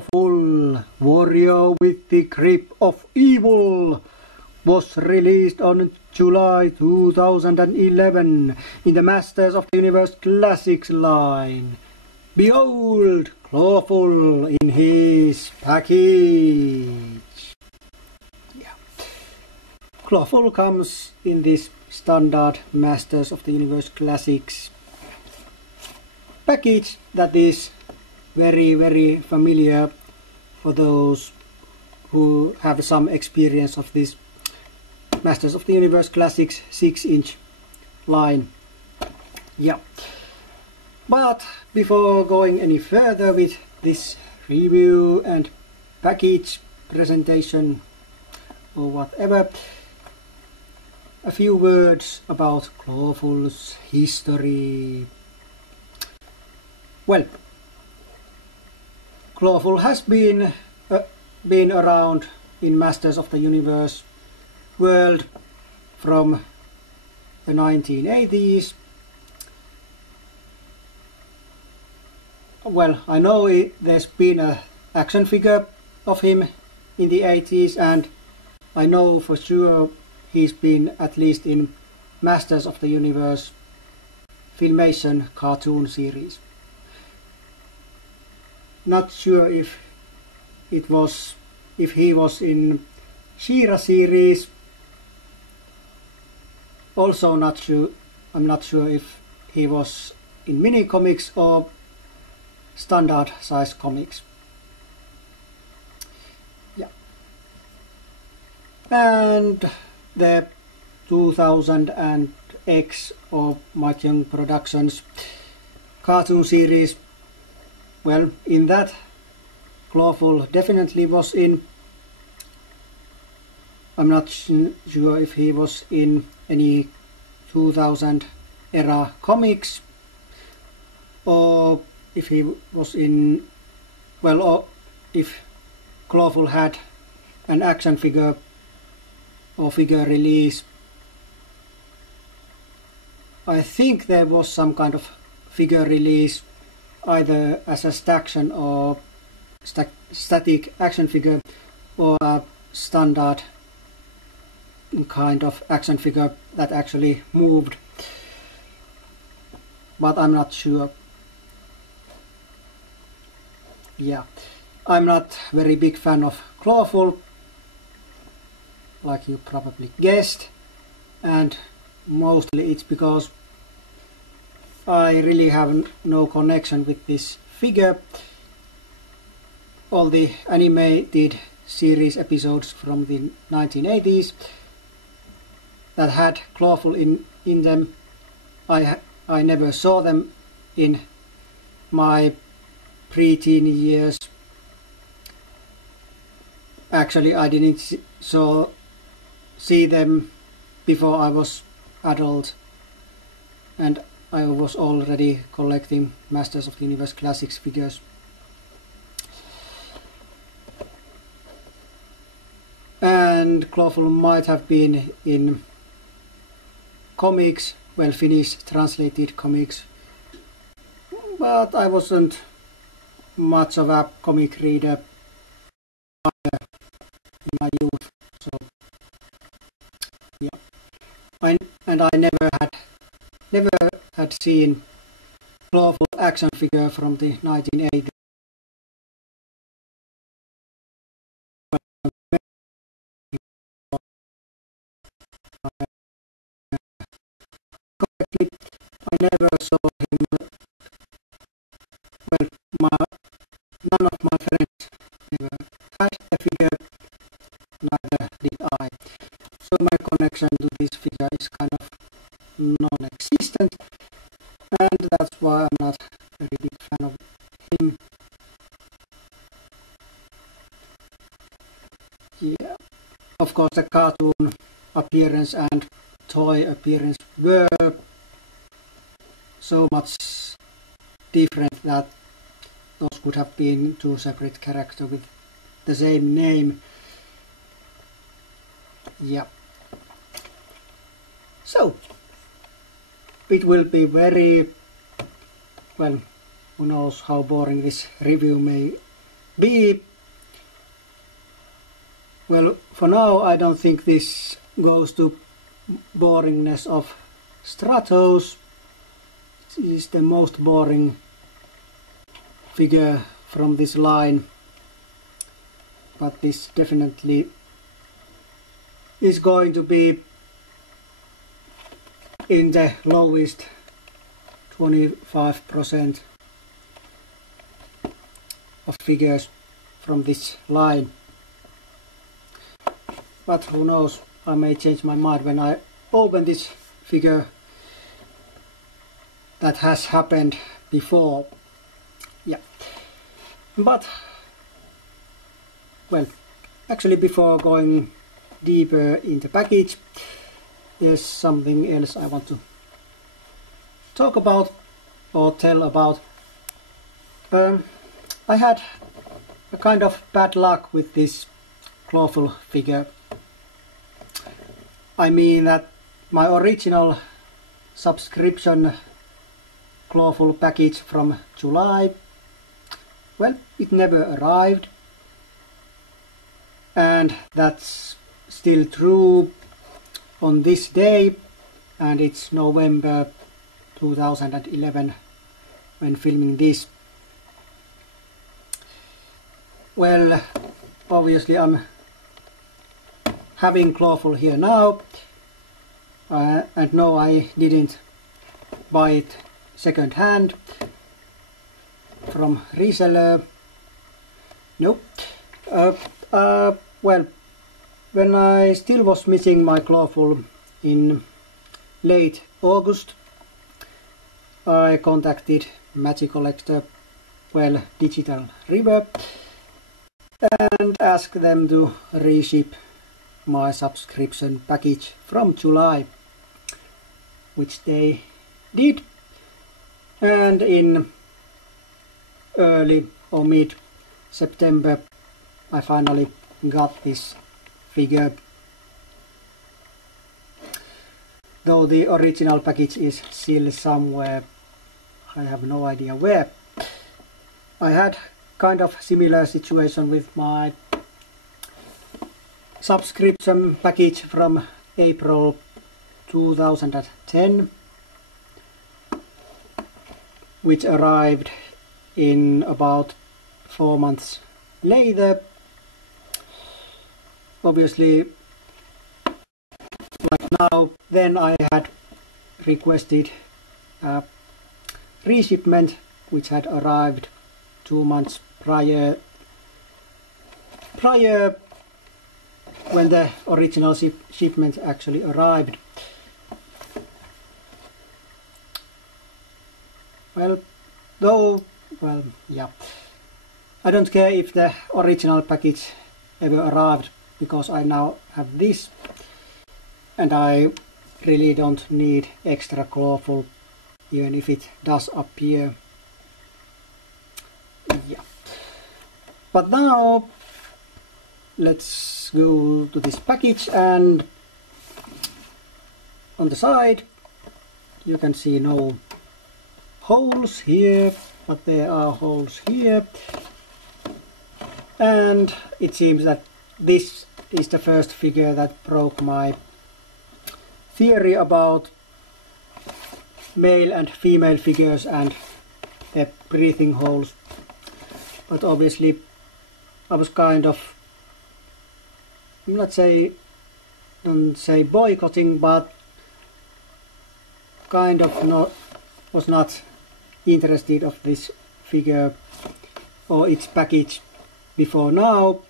Clawful, Warrior with the Grip of Evil, was released on July 2011 in the Masters of the Universe Classics line. Behold Clawful in his package. Clawful comes in this standard Masters of the Universe Classics package that is very familiar for those who have some experience of this Masters of the Universe Classics 6-inch line. But before going any further with this review and package presentation or whatever, a few words about Clawful's history. Well, Clawful has been around in Masters of the Universe world from the 1980s. Well, I know there's been an action figure of him in the 80s, and I know for sure he's been at least in Masters of the Universe Filmation cartoon series. Not sure if he was in She-Ra series. Also not sure. I'm not sure if he was in mini comics or standard size comics. And the 2000X of Mike Young Productions cartoon series, well, in that Clawful definitely was in. I'm not sure if he was in any 2000 era comics or if he was in, well, or if Clawful had an action figure or figure release. I think there was some kind of figure release either as a staction or static action figure or a standard kind of action figure that actually moved, but I'm not sure. I'm not very big fan of Clawful, like you probably guessed, and mostly it's because I really have no connection with this figure. All the animated series episodes from the 1980s that had Clawful in them, I never saw them in my pre-teen years. Actually, I didn't see them before I was adult, and I was already collecting Masters of the Universe Classics figures. And Clawful might have been in comics, well, Finnish translated comics, but I wasn't much of a comic reader in my youth, so and I never had seen Clawful action figure from the 1980s. I never saw him. Well, none of my friends ever had a figure, neither did I. So my connection to this figure is kind of non-existent, and that's why I'm not a very big fan of him. Of course, the cartoon appearance and toy appearance were so much different that those could have been two separate characters with the same name. So it will be very, well, who knows how boring this review may be. Well, for now I don't think this goes to boringness of Stratos. It is the most boring figure from this line, but this definitely is going to be in the lowest 25% of figures from this line. But who knows, I may change my mind when I open this figure. That has happened before. Yeah. But, well, actually before going deeper in the package, there's something else I want to talk about or tell about. I had a kind of bad luck with this Clawful figure. I mean that my original subscription Clawful package from July, well, it never arrived, and that's still true on this day, and it's November 2011 when filming this. Well, obviously I'm having Clawful here now, and no, I didn't buy it second hand from reseller. Nope. Well, when I still was missing my Clawful in late August, I contacted Magic Collector, well, Digital River, and asked them to reship my subscription package from July, which they did, and in early or mid September I finally got this figure, though the original package is still somewhere, I have no idea where. I had kind of similar situation with my subscription package from April 2010, which arrived in about 4 months later. Obviously, like now, then I had requested a reshipment which had arrived 2 months prior when the original shipment actually arrived. Well, yeah, I don't care if the original package ever arrived, because I now have this, and I really don't need extra Clawful, even if it does appear. Yeah. But now let's go to this package, and on the side you can see no holes here, but there are holes here, and it seems that this is the first figure that broke my theory about male and female figures and their breathing holes. But obviously I was kind of, don't say boycotting, but kind of was not interested of this figure or its package before now,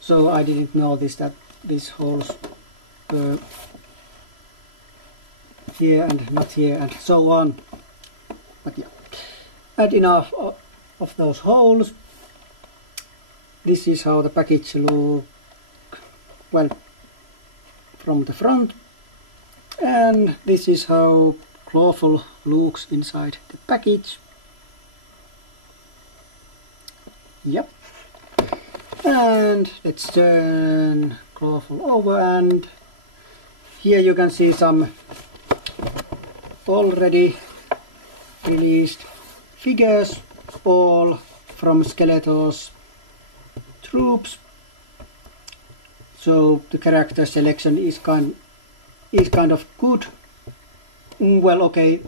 so I didn't notice that these holes were here and not here and so on. But yeah, and enough of those holes. This is how the package looks, well, from the front, and this is how Clawful looks inside the package. Yep. And let's turn Clawful over, and here you can see some already released figures, all from Skeletor's troops. So the character selection is kind of good. Well, okay,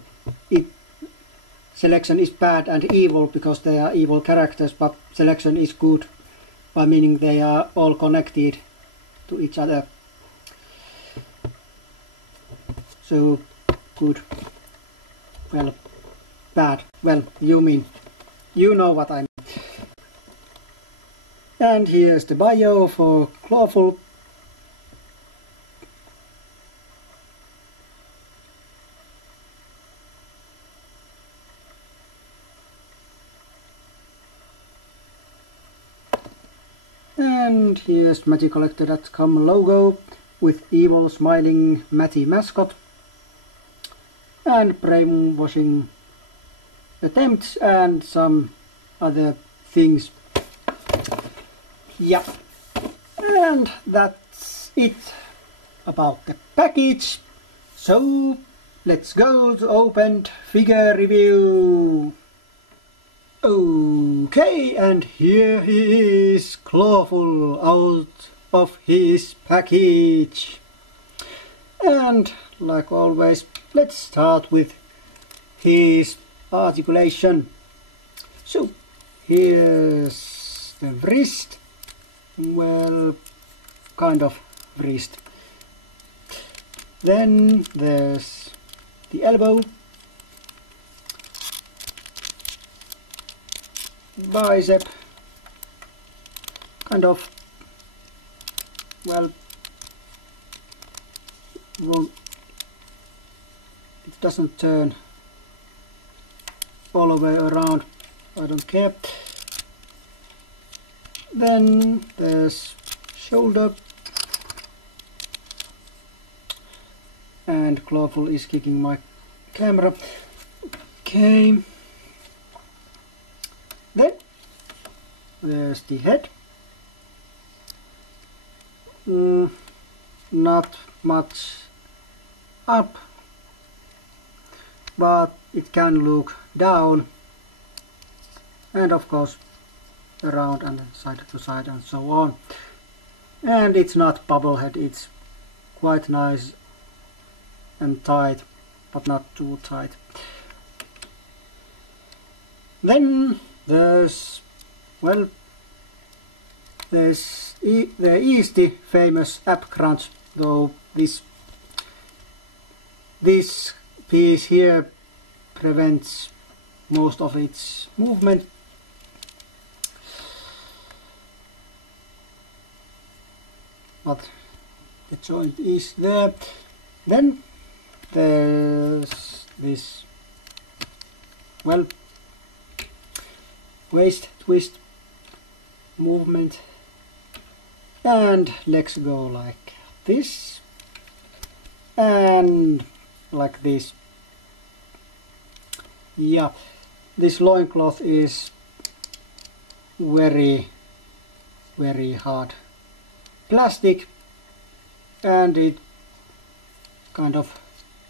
selection is bad and evil because they are evil characters, but selection is good by meaning they are all connected to each other. So good. Well, bad. Well, you know what I mean. And here's the bio for Clawful. And here's MagicCollector.com logo with evil smiling Matty mascot and brainwashing attempts and some other things. Yeah, and that's it about the package. So let's go to opened figure review. Okay, and here he is, Clawful, out of his package. And like always, let's start with his articulation. So here's the wrist, well, kind of wrist. Then there's the elbow, bicep, kind of, well, it doesn't turn all the way around, I don't care. Then there's shoulder, and Clawful is kicking my camera. Okay. Then there's the head. Not much up, but it can look down, and of course around and side to side and so on. And it's not bubble head, it's quite nice and tight, but not too tight. Then there's, well, there is the famous ab crunch, though this piece here prevents most of its movement. But the joint is there. Then there's this, well, waist twist movement, and legs go like this and like this. Yeah, this loincloth is very hard plastic, and it kind of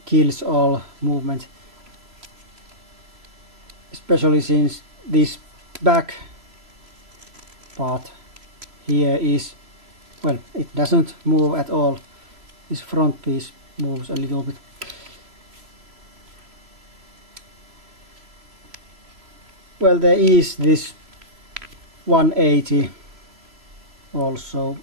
kills all movement, especially since this back part here is, well, it doesn't move at all. This front piece moves a little bit. Well, there is this 180 also.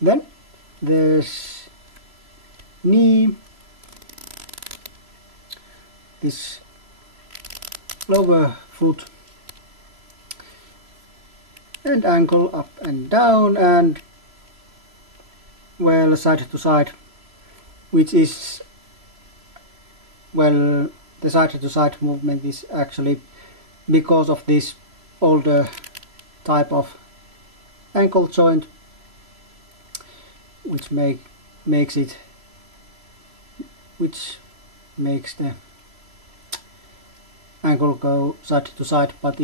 Then there's knee, this lower foot, and ankle up and down, and, well, side to side, which is, well, the side to side movement is actually because of this older type of ankle joint, which makes the ankle go side to side, but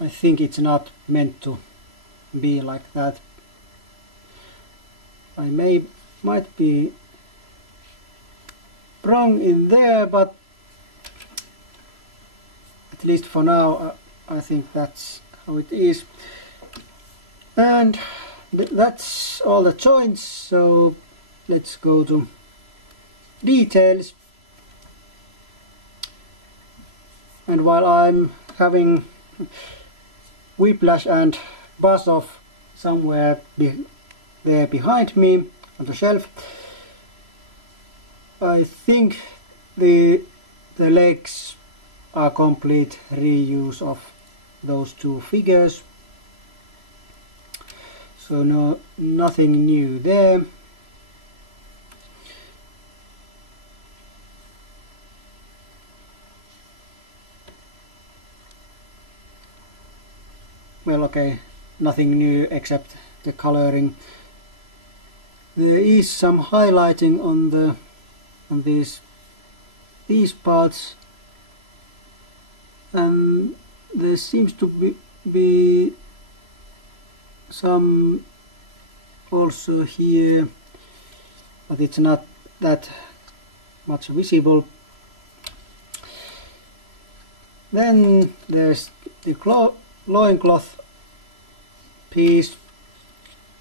I think it's not meant to be like that. I might be wrong in there, but at least for now, I think that's how it is. And that's all the joints, so let's go to details. And while I'm having whiplash and buzz off somewhere there behind me on the shelf, I think the legs are complete reuse of those two figures, so nothing new there. Well, okay, nothing new except the coloring. There is some highlighting on these parts, and there seems to be some also here, but it's not that much visible. Then there's the loincloth piece,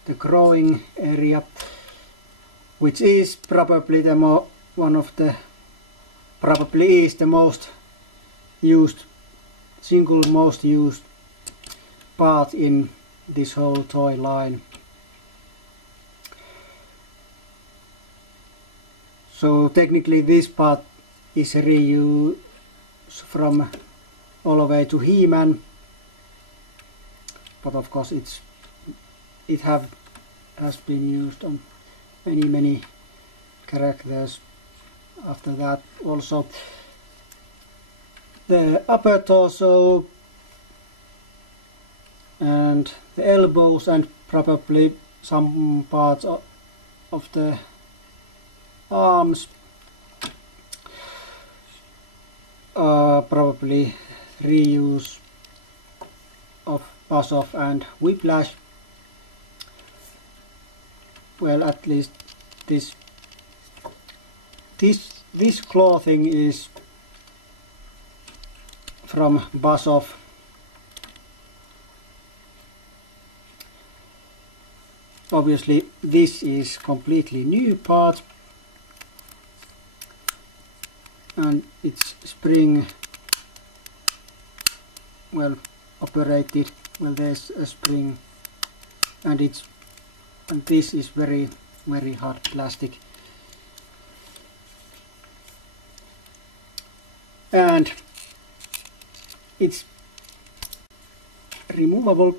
the growing area, which is probably the most used, single most used part in this whole toy line. So technically this part is reused from all the way to He-Man, but of course it has been used on many characters after that also. The upper torso and the elbows and probably some parts of the arms are probably reuse of buzz-off and whiplash. Well, at least this clothing is from buzz-off. Obviously this is completely new part, and it's spring operated. Well, there's a spring, and this is very hard plastic, and it's removable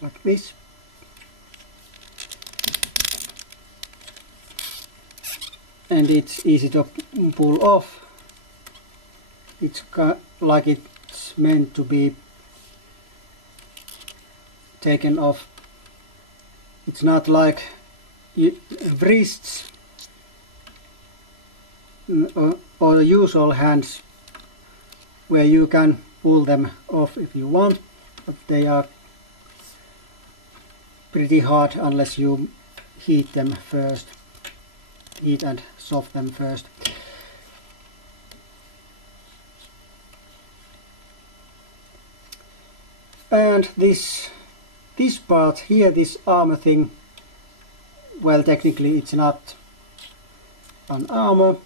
like this. And it's easy to pull off. It's like it's meant to be taken off. It's not like wrists or usual hands where you can pull them off if you want, but they are pretty hard unless you heat them first. Heat and soft them first. And this part here, this armor thing, well, technically it's not an armor,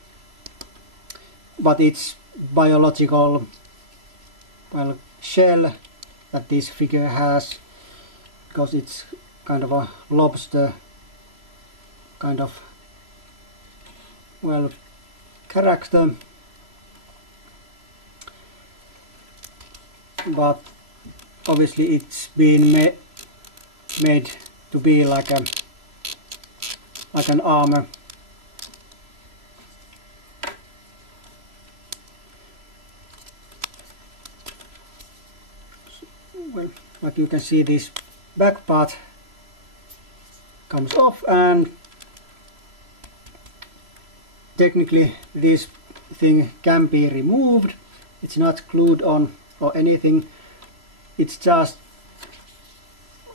but it's biological, well, shell that this figure has, because it's kind of a lobster kind of, well, character, but obviously it's been made to be like an armor. Well, like you can see, this back part comes off, and technically this thing can be removed. It's not glued on or anything. It's just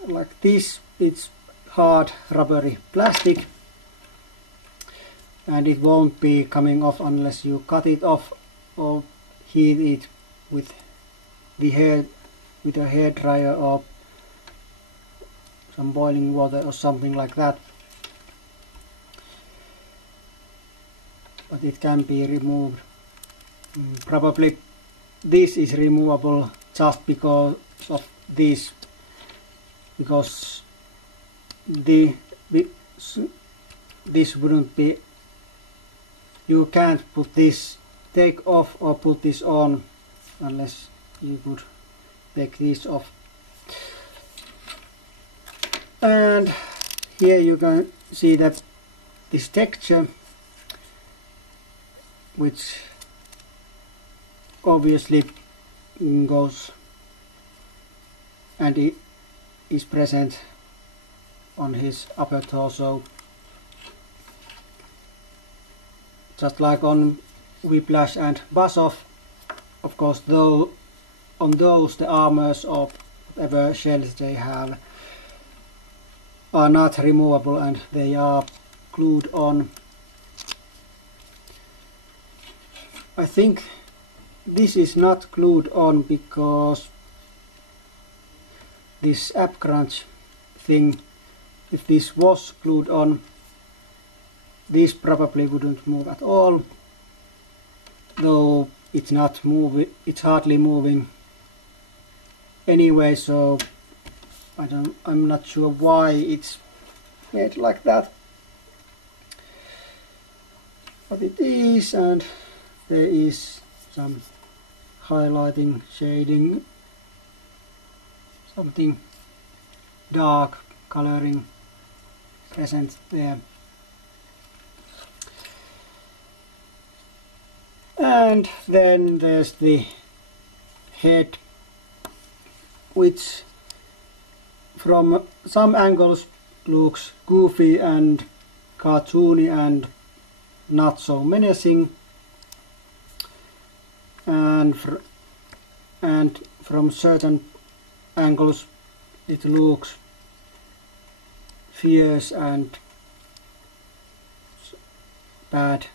like this. It's hard rubbery plastic, and it won't be coming off unless you cut it off or heat it with the hair, with a hair dryer or some boiling water or something like that. But it can be removed. Probably this is removable just because of this, because this wouldn't be, you can't put this, take off or put this on unless you could take this off. And here you can see that this texture, which obviously goes and it is present on his upper torso, just like on Whiplash and Buzz-Off. Of course, though, on those the armors or whatever shells they have are not removable and they are glued on. I think this is not glued on because this app crunch thing, if this was glued on, this probably wouldn't move at all, though it's not moving, it's hardly moving anyway, so I'm not sure why it's made like that, but it is. And there is some highlighting, shading, something dark coloring present there. And then there's the head, which from some angles looks goofy and cartoony and not so menacing, and from certain angles it looks fierce and bad,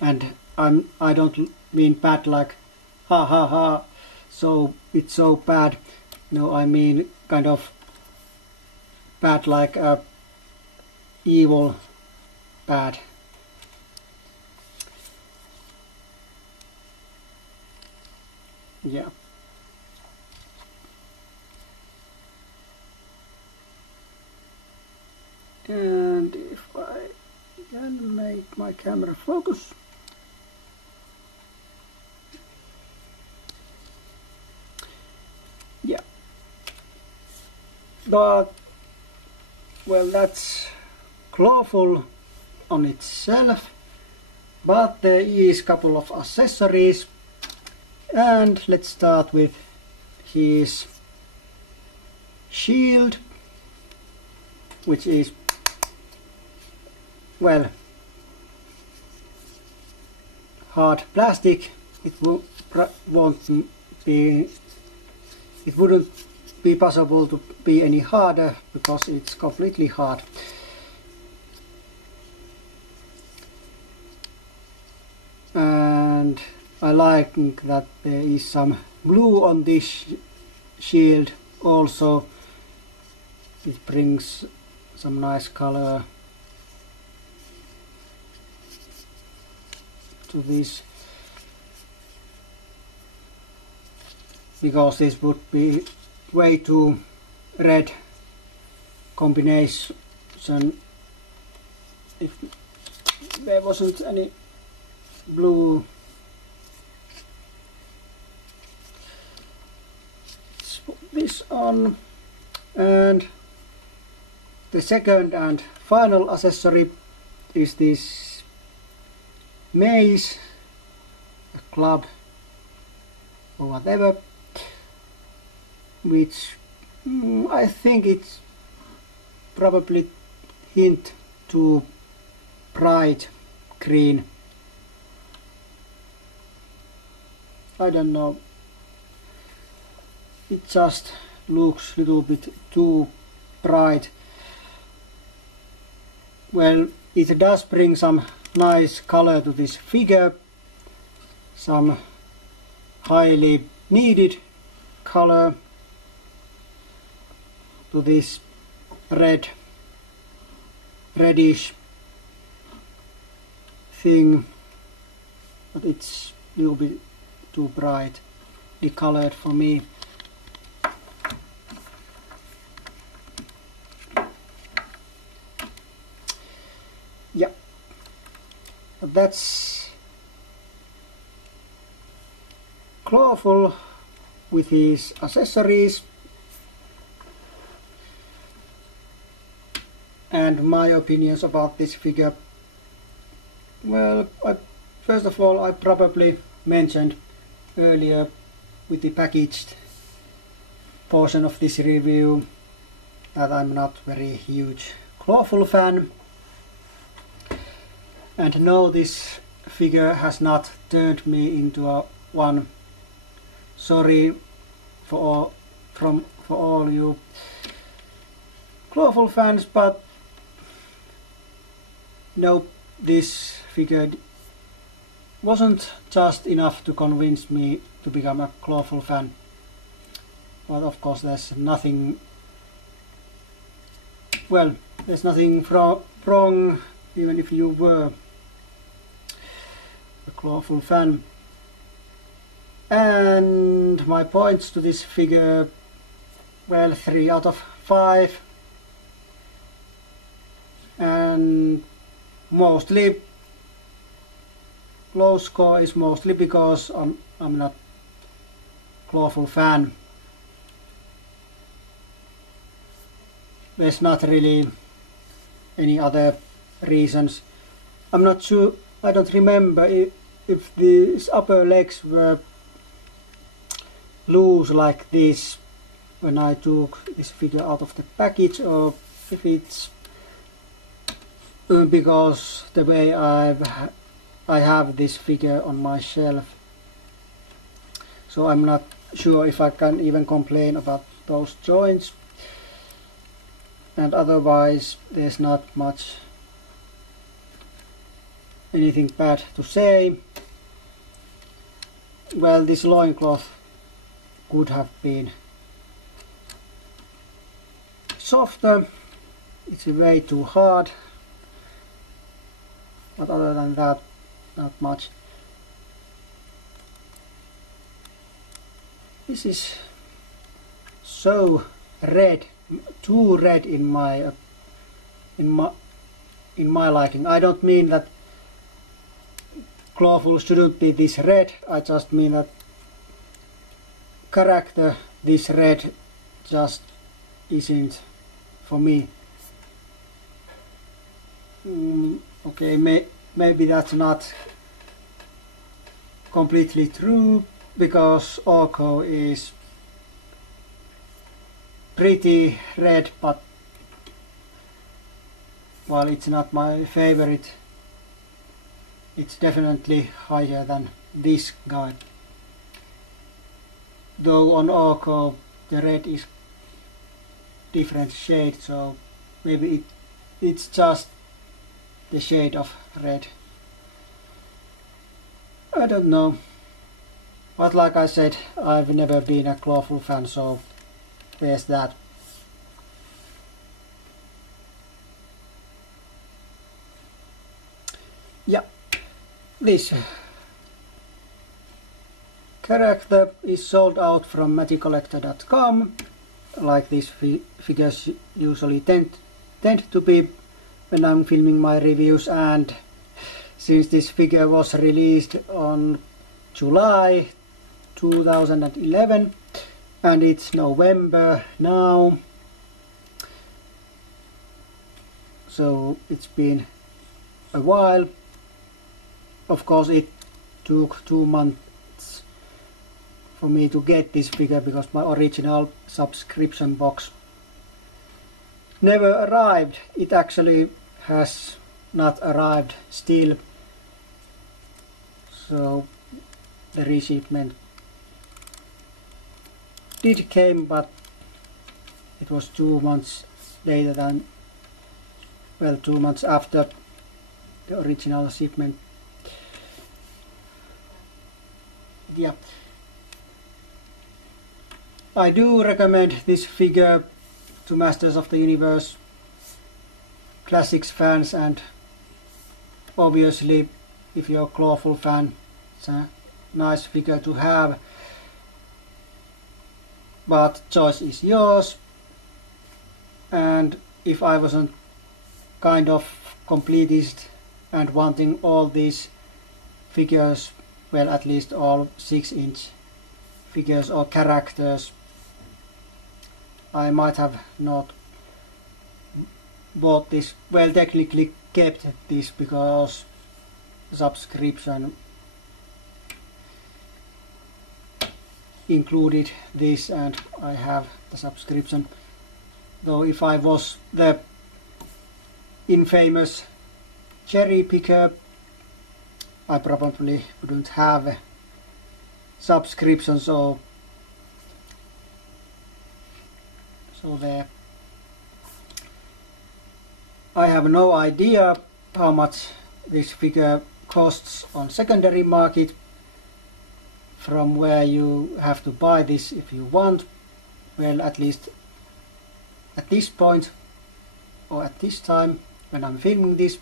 and I don't mean bad like ha ha ha, so it's so bad. No, I mean kind of bad like evil bad. Yeah. And if I can make my camera focus. Yeah. But, well, that's Clawful on itself, but there is a couple of accessories, and let's start with his shield, which is, well, hard plastic. It wouldn't be possible to be any harder because it's completely hard. And I like that there is some blue on this shield also. It brings some nice color to this, because this would be way too red combination if there wasn't any blue. Let's put this on, and the second and final accessory is this mace, a club or whatever, which I think it's probably hint to bright green. I don't know, it just looks a little bit too bright. Well, it does bring some nice color to this figure, some highly needed color to this reddish thing, but it's a little bit too brightly colored for me. Yeah, but that's Clawful with his accessories. And my opinions about this figure. Well, first of all, I probably mentioned earlier with the packaged portion of this review that I'm not very huge Clawful fan. And no, this figure has not turned me into a one. Sorry for all you Clawful fans, but no, this figure wasn't just enough to convince me to become a Clawful fan. But of course there's nothing, well, there's nothing wrong even if you were a Clawful fan. And my points to this figure, well, 3 out of 5. And mostly low score is mostly because I'm not Clawful fan. There's not really any other reasons. I'm not sure, I don't remember if these upper legs were loose like this when I took this figure out of the package, or if it's because the way I have this figure on my shelf. So I'm not sure if I can even complain about those joints. And otherwise there's not much anything bad to say. Well, this loincloth could have been softer. It's way too hard. But other than that, not much. This is so red, too red in my liking. I don't mean that Clawful shouldn't be this red. I just mean that character this red just isn't for me. Okay, maybe that's not completely true, because Orko is pretty red, but while it's not my favorite, it's definitely higher than this guy. Though on Orko the red is different shade, so maybe it's just the shade of red. I don't know. But like I said, I've never been a Clawful fan, so there's that. Yeah, this character is sold out from magiccollector.com, like these figures usually tend to be when I'm filming my reviews. And since this figure was released on July 2011 and it's November now, so it's been a while. Of course it took 2 months for me to get this figure because my original subscription box never arrived. It actually has not arrived still, so the reshipment did came, but it was 2 months later than, well, 2 months after the original shipment. Yeah, I do recommend this figure to Masters of the Universe Classics fans, and obviously if you're a Clawful fan, it's a nice figure to have, but choice is yours. And if I wasn't kind of completist and wanting all these figures, well, at least all 6-inch figures or characters, I might have not bought this. Well, technically kept this because subscription included this and I have the subscription. Though if I was the infamous cherry picker, I probably wouldn't have a subscription, so there. I have no idea how much this figure costs on secondary market, from where you have to buy this if you want. Well, at least at this point or at this time when I'm filming this,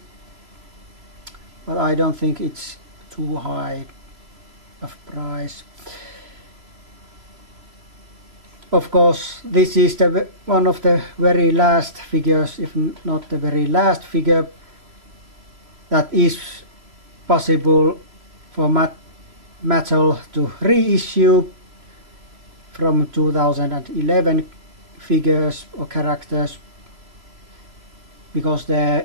but I don't think it's too high of price. Of course, this is one of the very last figures, if not the very last figure, that is possible for Mattel to reissue from 2011 figures or characters, because their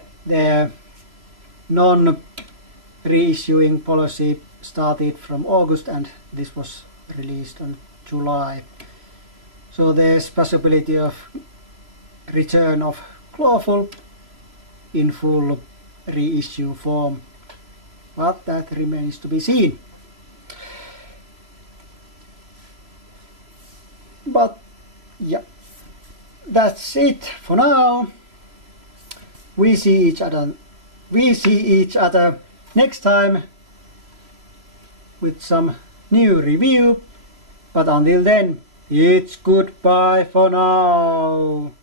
non-reissuing policy started from August and this was released on July. So there's possibility of return of Clawful in full reissue form, but that remains to be seen. But yeah, that's it for now. We see each other next time with some new review, but until then, it's goodbye for now.